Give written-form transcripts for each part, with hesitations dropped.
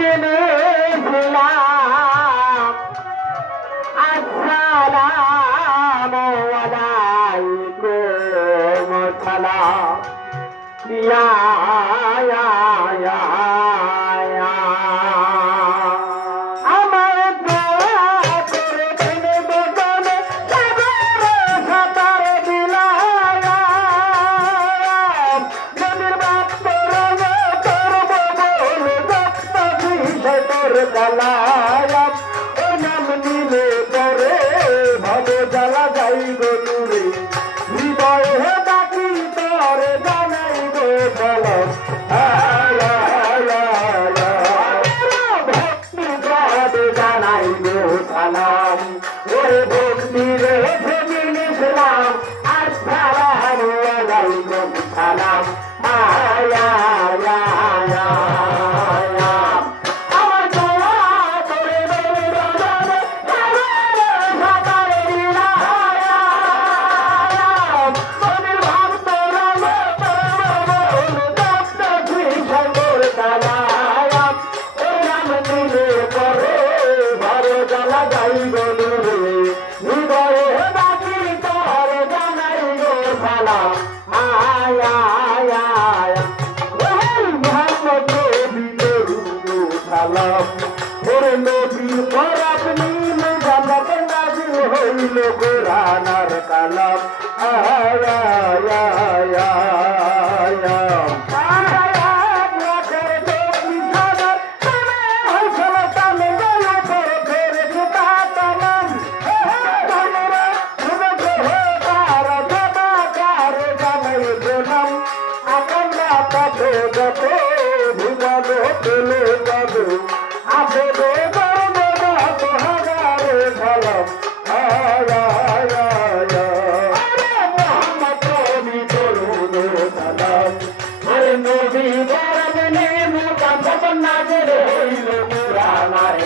জেনেছিলাম আসসালামু আলাইকুম সালাম ইয়া ইয়া ইয়া ইয়া আমার দোয়া করে দিনে বদলে সাগরে সাঁতার দিলাম নদীর বাপ তোর বলে দত্ত বিষে তোর কালাম ও নাম নিলে পরে ভাবে জ্বালা যাইব দূরে হৃদয়ে ডাকি তোর জানাইব সালাম ভক্তি পদে জানাইব সালাম ওরে ভক্তি রেখে দিয়েছিলাম আসসালামু আলাইকুম সালাম আয়া আয়া আয়া আমার দোয়া করে বলে বদলে সাগরে সাঁতার দিলাম নদীর ভাব তোর দত্ত বিষে তোর কালাম ও নাম নিলে পরে ভালো জ্বালা যাইব দূরে হৃদয়ে ডাকি তোর জানাইব সালাম আয়া আয়া আয়া মোহাম্মদ নবী দরুদ সালাম ওরে নবীর পরাত নীল জান্নাত নাজিল হইল কোরআনার কালাম আয়া আয়া আয়া আয়া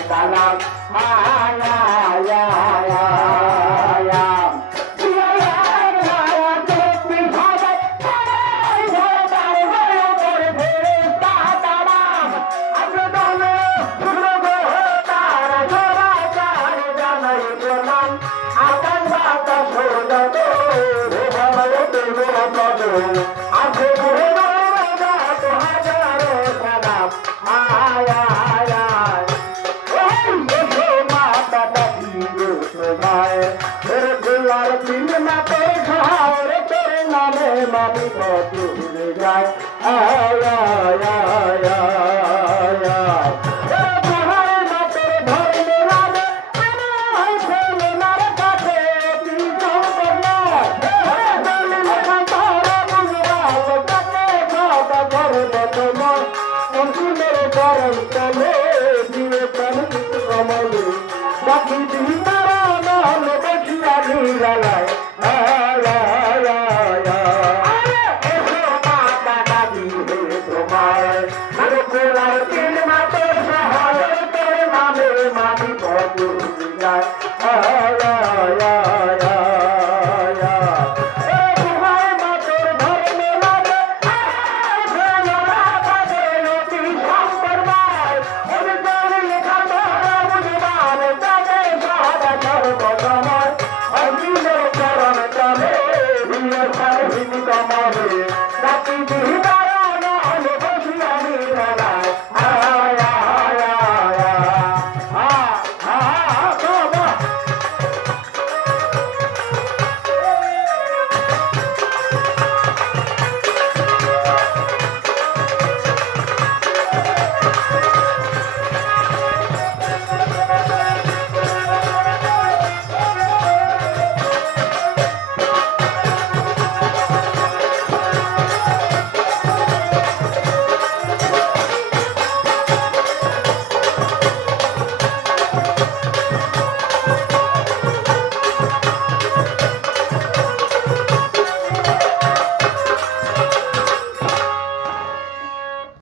Salam, ya ya ya ya. Mami batu jai, aya aya aya aya. Bahar mate bharne rane, ana khole nar kate pijo korna. Dali lakantara bujral kate khata garba tomar. Unki mere garam tale diye tan kamale. Baki dintara naal bekhiya niralai. Aya aya aya. Mami,